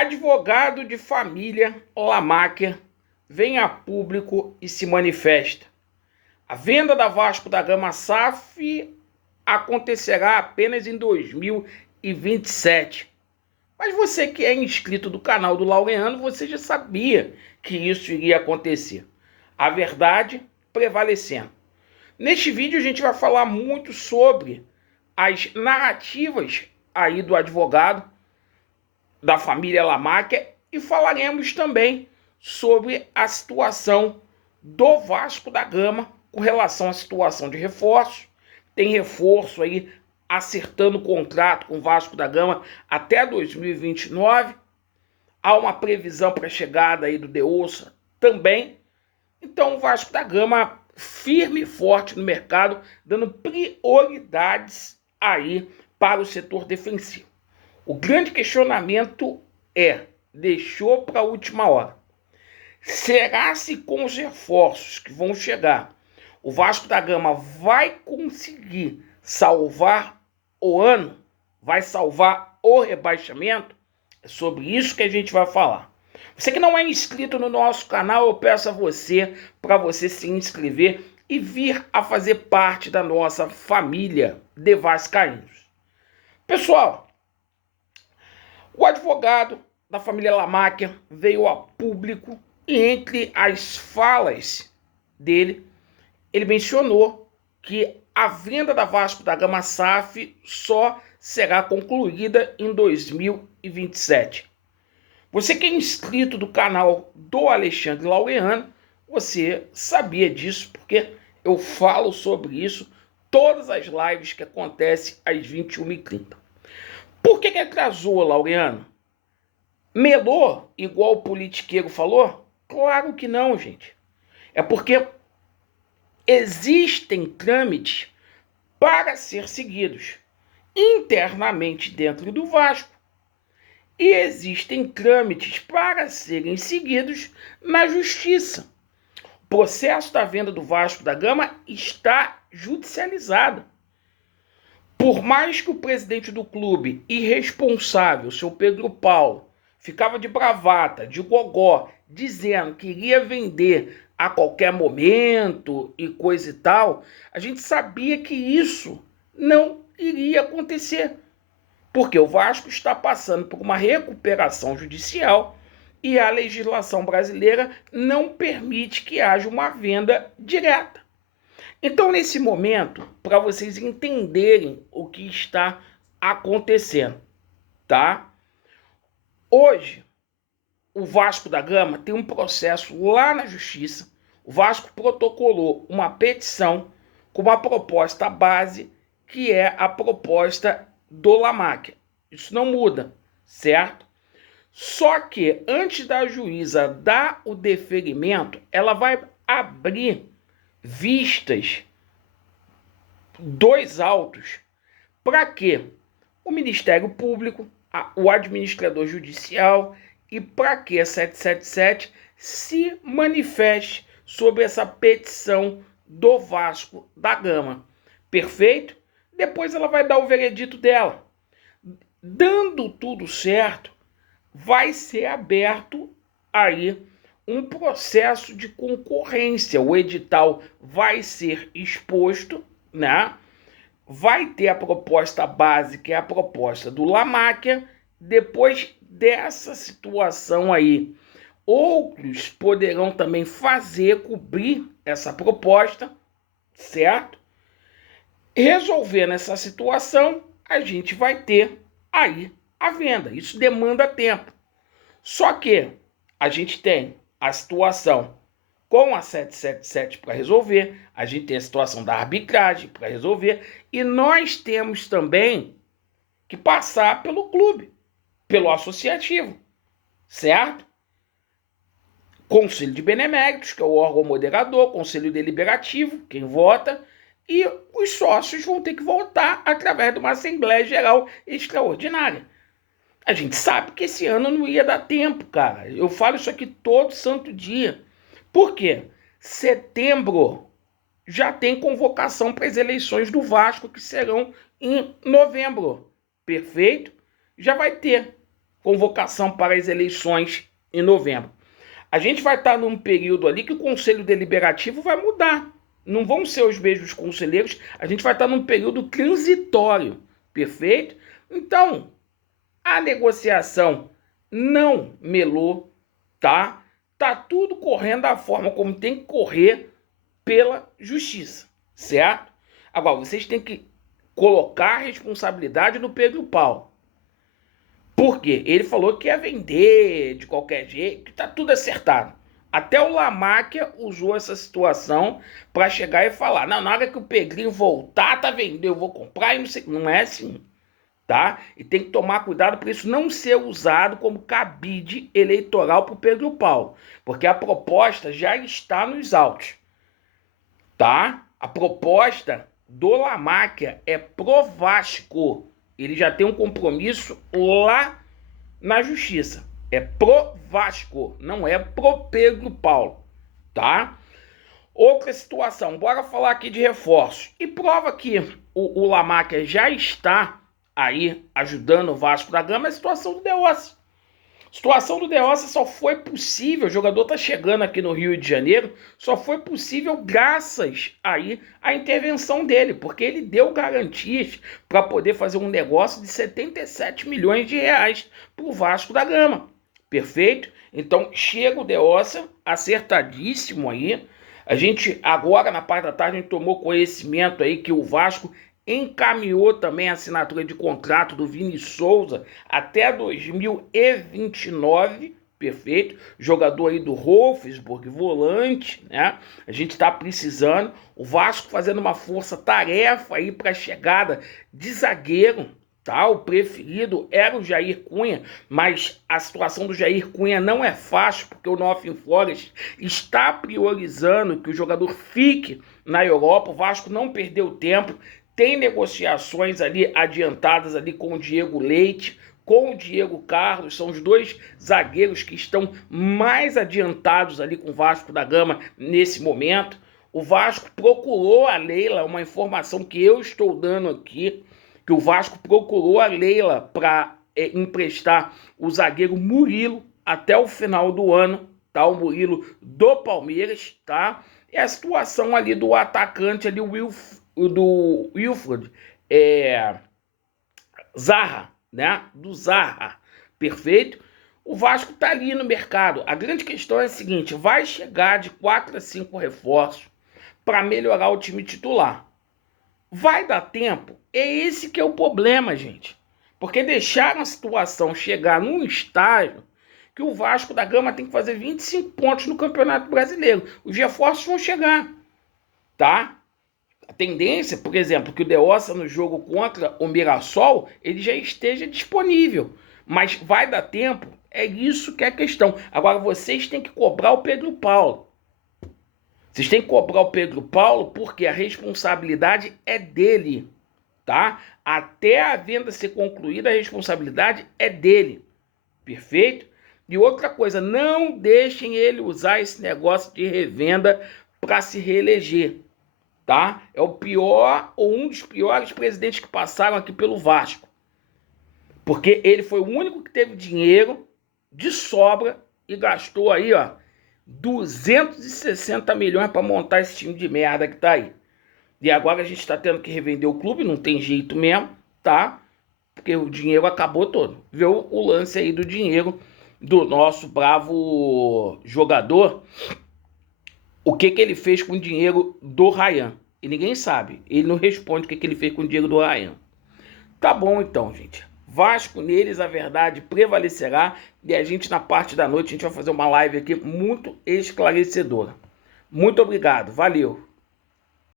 Advogado de família Lamáquia vem a público e se manifesta. A venda da Vasco da Gama SAF acontecerá apenas em 2027. Mas você que é inscrito do canal do Laureano, você já sabia que isso iria acontecer. A verdade prevalecendo. Neste vídeo a gente vai falar muito sobre as narrativas aí do advogado da família Lamáquia e falaremos também sobre a situação do Vasco da Gama com relação à situação de reforço. Tem reforço aí acertando o contrato com o Vasco da Gama até 2029. Há uma previsão para a chegada aí do Deouça também. Então o Vasco da Gama firme e forte no mercado, dando prioridades aí para o setor defensivo. O grande questionamento é, deixou para a última hora. Será se com os reforços que vão chegar, o Vasco da Gama vai conseguir salvar o ano? Vai salvar o rebaixamento? É sobre isso que a gente vai falar. Você que não é inscrito no nosso canal, eu peço a você para você se inscrever e vir a fazer parte da nossa família de vascaínos. Pessoal, o advogado da família Lamáquia veio a público e entre as falas dele, ele mencionou que a venda da Vasco da Gama SAF só será concluída em 2027. Você que é inscrito do canal do Alexandre Laureano, você sabia disso, porque eu falo sobre isso todas as lives que acontecem às 21h30. Por que atrasou, Laureano? Melou, igual o politiqueiro falou? Claro que não, gente. É porque existem trâmites para ser seguidos internamente dentro do Vasco e existem trâmites para serem seguidos na Justiça. O processo da venda do Vasco da Gama está judicializado. Por mais que o presidente do clube, irresponsável, o seu Pedro Paulo, ficava de bravata, de gogó, dizendo que iria vender a qualquer momento e coisa e tal, a gente sabia que isso não iria acontecer. Porque o Vasco está passando por uma recuperação judicial e a legislação brasileira não permite que haja uma venda direta. Então, nesse momento, para vocês entenderem o que está acontecendo, tá? Hoje, o Vasco da Gama tem um processo lá na Justiça. O Vasco protocolou uma petição com uma proposta base, que é a proposta do Lamáquia. Isso não muda, certo? Só que, antes da juíza dar o deferimento, ela vai abrir vistas, 2 autos, para que o Ministério Público, o administrador judicial e para que a 777 se manifeste sobre essa petição do Vasco da Gama. Perfeito? Depois ela vai dar o veredito dela. Dando tudo certo, vai ser aberto aí um processo de concorrência. O edital vai ser exposto, né? Vai ter a proposta base, que é a proposta do Lamáquia. Depois dessa situação aí, outros poderão também cobrir essa proposta, certo? Resolvendo essa situação, a gente vai ter aí a venda. Isso demanda tempo. Só que a gente tem a situação com a 777 para resolver, a gente tem a situação da arbitragem para resolver, e nós temos também que passar pelo clube, pelo associativo, certo? Conselho de Beneméritos, que é o órgão moderador, Conselho Deliberativo, quem vota, e os sócios vão ter que votar através de uma Assembleia Geral Extraordinária. A gente sabe que esse ano não ia dar tempo, cara. Eu falo isso aqui todo santo dia. Por quê? Setembro já tem convocação para as eleições do Vasco, que serão em novembro. Perfeito? Já vai ter. convocação para as eleições em novembro. A gente vai estar num período ali que o Conselho Deliberativo vai mudar. Não vão ser os mesmos conselheiros, a gente vai estar num período transitório, perfeito? Então, a negociação não melou, tá? Tá tudo correndo da forma como tem que correr pela justiça, certo? Agora, vocês têm que colocar a responsabilidade no Pedro Paulo. Por quê? Ele falou que ia vender de qualquer jeito, que tá tudo acertado. Até o Lamáquia usou essa situação para chegar e falar: não, na hora que o Pedrinho voltar, tá vendendo, eu vou comprar e não sei. Não é assim, tá? E tem que tomar cuidado para isso não ser usado como cabide eleitoral para o Pedro Paulo, porque a proposta já está nos autos, tá? A proposta do Lamáquia é pro Vasco. Ele já tem um compromisso lá na justiça. É pro Vasco, não é pro Pedro Paulo, tá? Outra situação, bora falar aqui de reforços. E prova que o Lamáquia já está aí ajudando o Vasco da Gama é a situação do De Ossi. A situação do De Ossi só foi possível, o jogador está chegando aqui no Rio de Janeiro, só foi possível graças aí à intervenção dele, porque ele deu garantias para poder fazer um negócio de 77 milhões de reais para o Vasco da Gama. Perfeito? Então chega o De Ossi, acertadíssimo aí. A gente agora na parte da tarde a gente tomou conhecimento aí que o Vasco encaminhou também a assinatura de contrato do Vini Souza até 2029, perfeito, jogador aí do Wolfsburg, volante, né? A gente está precisando, o Vasco fazendo uma força-tarefa aí para a chegada de zagueiro, tá? O preferido era o Jair Cunha, mas a situação do Jair Cunha não é fácil, porque o Nottingham Forest está priorizando que o jogador fique na Europa, o Vasco não perdeu tempo, tem negociações ali adiantadas ali com o Diego Leite, com o Diego Carlos, são os dois zagueiros que estão mais adiantados ali com o Vasco da Gama nesse momento. O Vasco procurou a Leila, uma informação que eu estou dando aqui, que o Vasco procurou a Leila para emprestar o zagueiro Murilo até o final do ano, tá? O Murilo do Palmeiras, tá? E a situação ali do atacante ali, do Wilfred Zaha, né? Do Zaha, perfeito? O Vasco tá ali no mercado. A grande questão é a seguinte: vai chegar de 4 a 5 reforços para melhorar o time titular. Vai dar tempo? É esse que é o problema, gente. Porque deixaram a situação chegar num estágio que o Vasco da Gama tem que fazer 25 pontos no Campeonato Brasileiro. Os reforços vão chegar, tá? A tendência, por exemplo, que o De Ossi no jogo contra o Mirassol, ele já esteja disponível. Mas vai dar tempo? É isso que é a questão. Agora, vocês têm que cobrar o Pedro Paulo. Vocês têm que cobrar o Pedro Paulo porque a responsabilidade é dele, tá? Até a venda ser concluída, a responsabilidade é dele. Perfeito? E outra coisa, não deixem ele usar esse negócio de revenda para se reeleger, tá? É o pior ou um dos piores presidentes que passaram aqui pelo Vasco. Porque ele foi o único que teve dinheiro de sobra e gastou aí, ó, 260 milhões para montar esse time de merda que tá aí. E agora a gente tá tendo que revender o clube, não tem jeito mesmo, tá? Porque o dinheiro acabou todo. Viu o lance aí do dinheiro do nosso bravo jogador, o que ele fez com o dinheiro do Ryan. E ninguém sabe. Ele não responde o que ele fez com o dinheiro do Ryan. Tá bom então, gente. Vasco neles, a verdade prevalecerá. E a gente, na parte da noite, a gente vai fazer uma live aqui muito esclarecedora. Muito obrigado. Valeu.